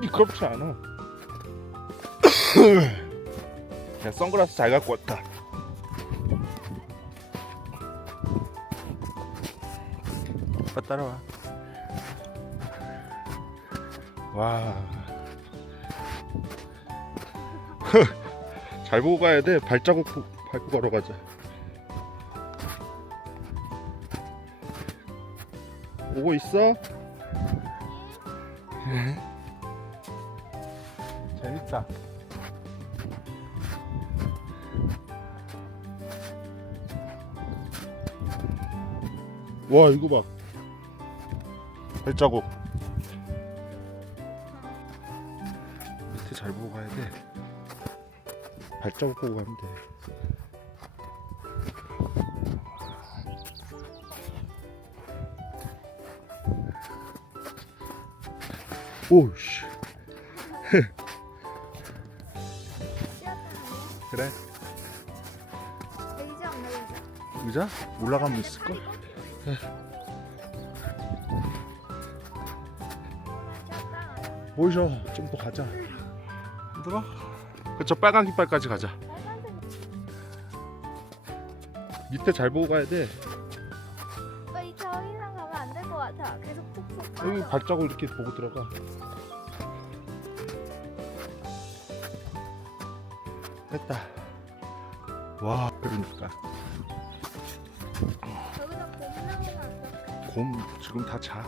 미끄럽지 않아. 야, 선글라스 잘 갖고 왔다. 오빠 따라와. 와. 잘 보고 가야 돼. 발자국 보- 밟고 걸어 가자. 오고 있어? 재밌다. 와 이거 봐. 발자국. 밑에 잘 보고 가야 돼. 발자국 보고 가면 돼. 오씨. 의자? 올라가면 있을걸? 보이셔. 좀더 가자. 힘들어? 그저 빨간 깃발까지 가자. 밑에 잘 보고 가야 돼. 이더 이상 가면 안 될 것 같아. 계속 푹푹. 여기 빠져. 발자국 이렇게 보고 들어가. 됐다. 와, 그러니까 곰 지금 다 자.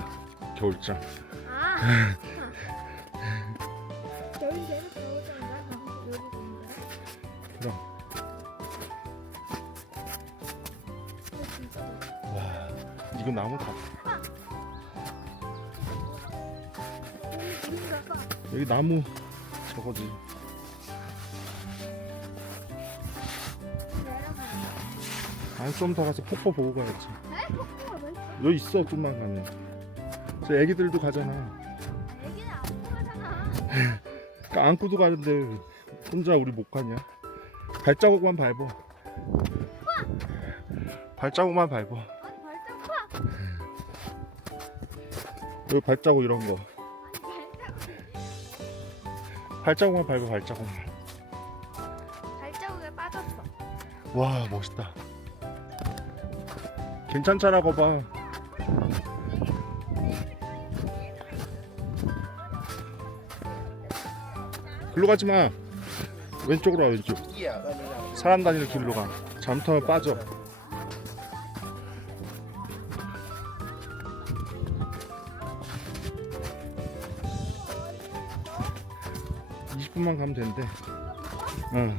겨울장. 아. 이거 나무 다. 여기 나무 저거지. 안좀더 가서 폭포 보고 가야지. 에? 폭포가 왜 있어? 여기 있어 좀만 가면. 저 애기들도 가잖아. 애기는 안 보잖아. 그러니까 안고도 가는데 혼자 우리 못 가냐? 발자국만 밟어. 발자국만 밟어. 아니 발자국. 여기 발자국 이런 거. 아니 발자국. 발자국만 밟아 발자국만. 발자국에 빠졌어. 와 멋있다. 괜찮잖아 거봐. 글로 가지 마. 왼쪽으로 와 왼쪽. 사람 다니는 길로 가. 잘못하면 빠져. (20분만) 가면 된대 응.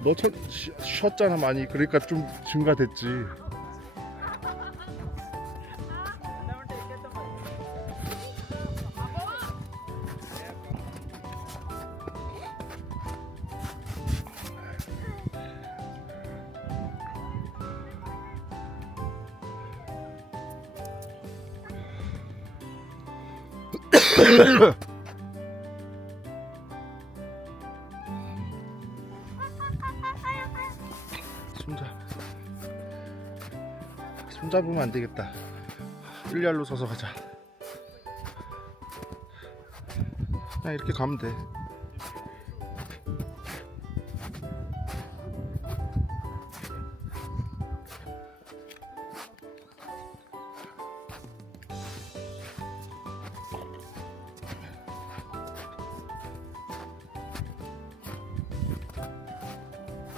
아니 뭐너 첫, 쉬, 쉬었잖아 많이. 그러니까 좀 증가됐지 손잡. 손잡으면 안 되겠다. 일리알로 서서 가자. 그냥 이렇게 가면 돼.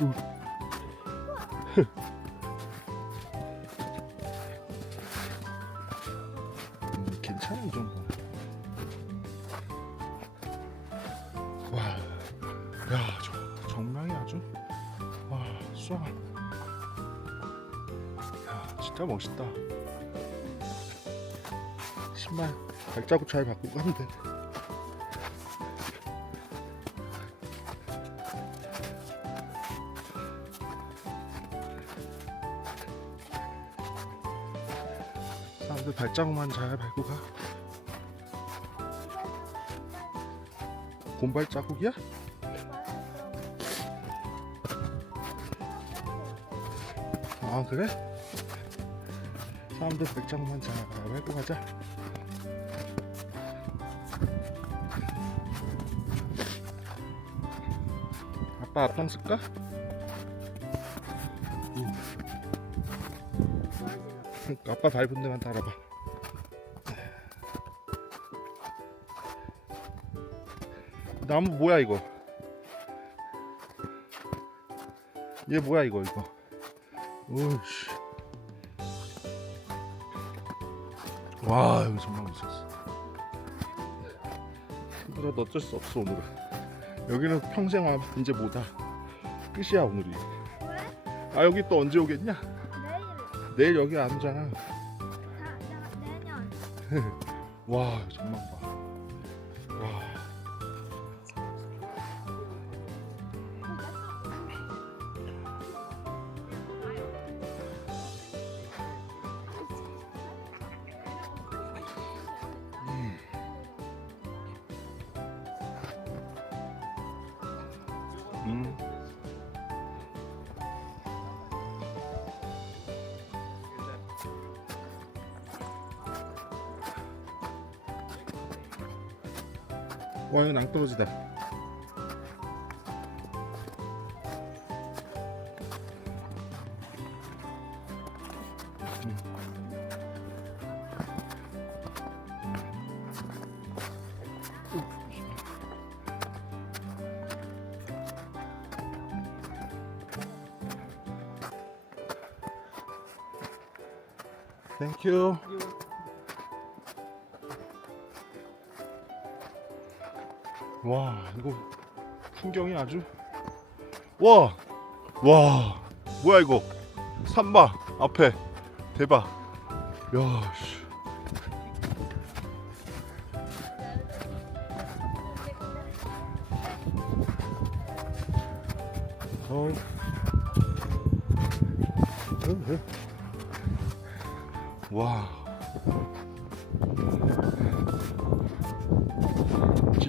음, 괜찮아 이 정도. 와, 야, 저 정명이 아주 와, 쏴. 야, 진짜. 멋있다. 신발 발자국 잘 바꾸고 가면 돼. 사람들 발자국만 잘 밟고 가. 곰발 자국이야? 아 그래? 사람들 발자국만 잘 밟고 가자. 아빠 앞장 쓸까? 아빠 밟은 데만 따라봐. 나무 뭐야 이거? 얘 뭐야 이거 이거? 오씨. 와 여기 정말 무서웠어. 그래도 어쩔 수 없어 오늘은. 여기는 평생 와 이제 못와. 끝이야 오늘이. 왜? 아 여기 또 언제 오겠냐? 내일 여기 안 오잖아. 다 나- 내년 와 정말 봐. 와 이거 낭떠러지다. 와 이거 풍경이 아주 와 와. 뭐야 이거? 삼바 앞에 대박. 야씨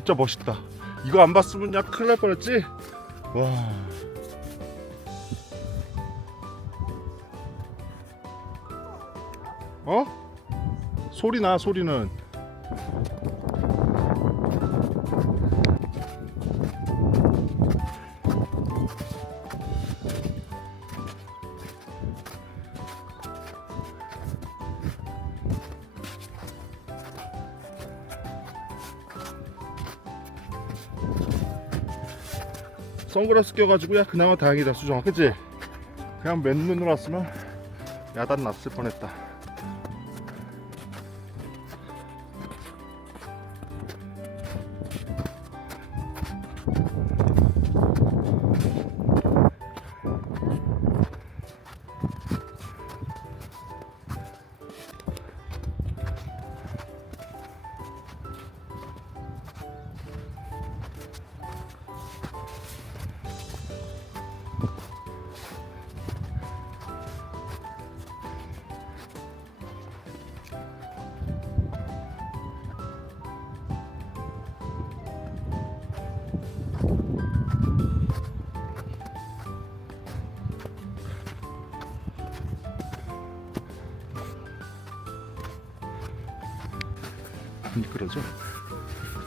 진짜 멋있다. 이거 안 봤으면 야 큰일 날 뻔했지? 와. 어? 소리 나 소리는. 선글라스 껴가지고야 그나마 다행이다 수정아. 그치? 그냥 맨눈으로 왔으면 야단 났을 뻔했다 미끄러져.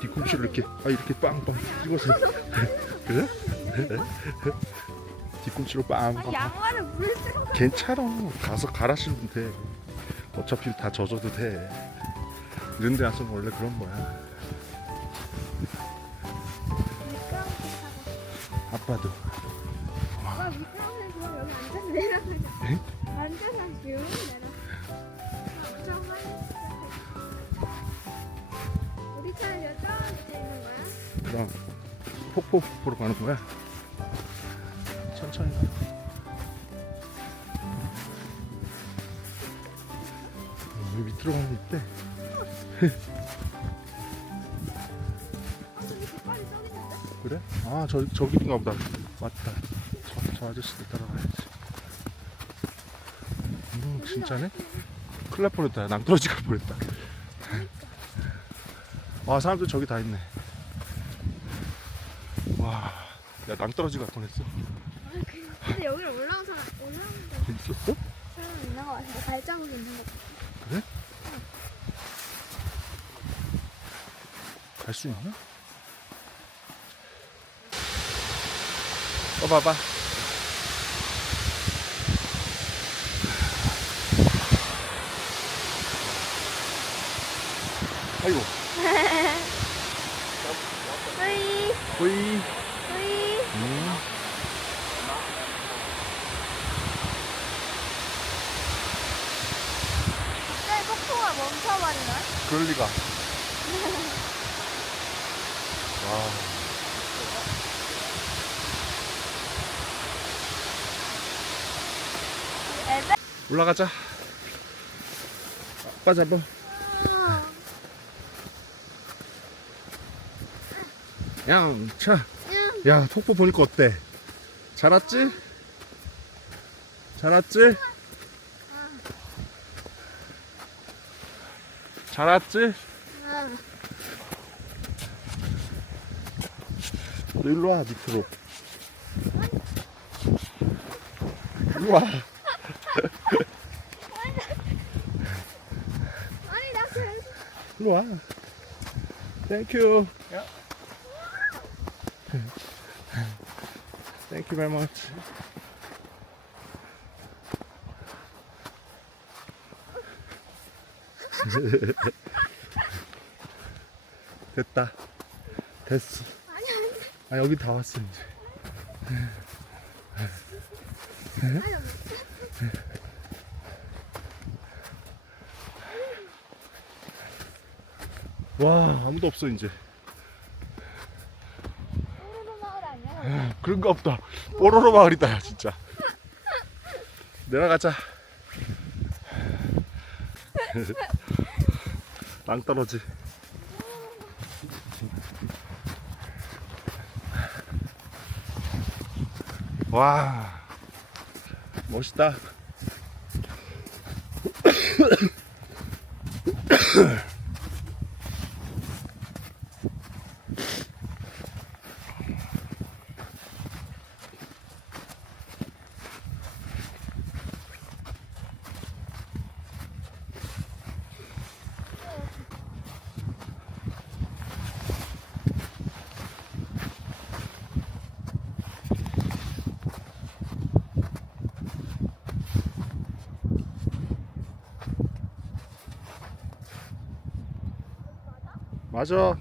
뒤꿈치를 이렇게 아 이렇게 빵빵 찍어서. 그래? 뒤꿈치로 빵빵. 양말을 물 쓰고 괜찮아. 가서 갈아 신으면 돼. 어차피 다 젖어도 돼. 이런 데 와서는 원래 그런 거야. 타고 아빠도. 와 미끄럼틀 그럼 여기 앉아서 내려가자 에? 앉아서 쭉 내려 폭포 보러 가는 거야 천천히 가데 있대. 아, 근데 깃발이 저기 있는데? 그래? 아, 저, 저기인가 보다. 맞다. 저, 저 아저씨들 따라가야지. 음, 진짜네? 큰일 날 뻔했다. 낭떠러지 갈 뻔했다. 와, 사람들 저기 다 있네. 와, 야, 낭떠러지 갈 뻔했어. 근데 여기를 올라온 사람, 올라오는 데 있었어? 사람 있는 것 같은데 발자국이 있는 것 같아. 갈수 있나? 어, 봐봐. 아이고, 으이, 호이. 음. 갑자기 폭포가 멈춰버리나? 그럴 리가. 와. 애들? 올라가자. 아빠 잡아. 양, 차. 야, 폭포 보니까 어때? 잘 왔지? 잘 왔지? 잘 왔지? 너 일로 와, 밑으로. 일로 와. 일로 와. 땡큐. Thank you very much. 됐다. 됐어. 아니, 아니. 아 여기 다 왔어 이제. 아니, 와 아무도 없어 이제. 오로로 마을 아니야? 그런가 없다. 뽀로로 마을이다 야, 진짜. 내려가자. 낭떠러지. 와 멋있다. 맞아.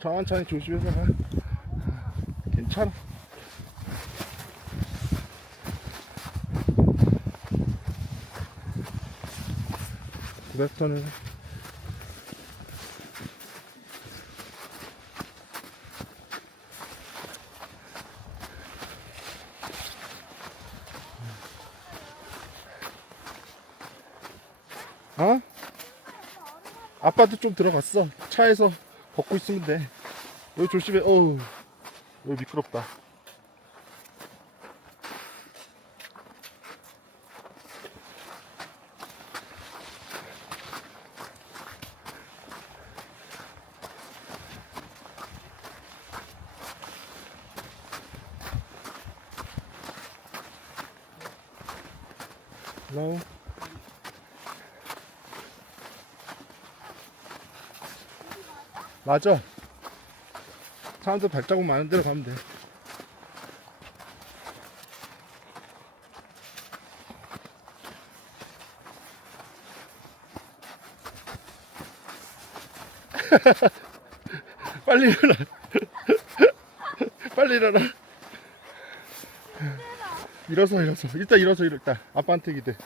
천천히 조심해서 가. 괜찮아. 구백터는 어? 아빠도 좀 들어갔어. 차에서 벗고 있으면 돼. 여기 조심해. 어우, 여기 미끄럽다. Hello? 맞아. 사람들 발자국 많은 데로 가면 돼. 빨리 일어나. 빨리 일어나. 일어서 일어서. 일단 일어서 일단 아빠한테 기대.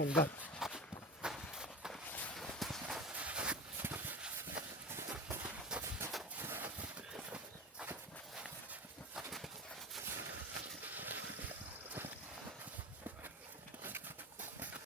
온다.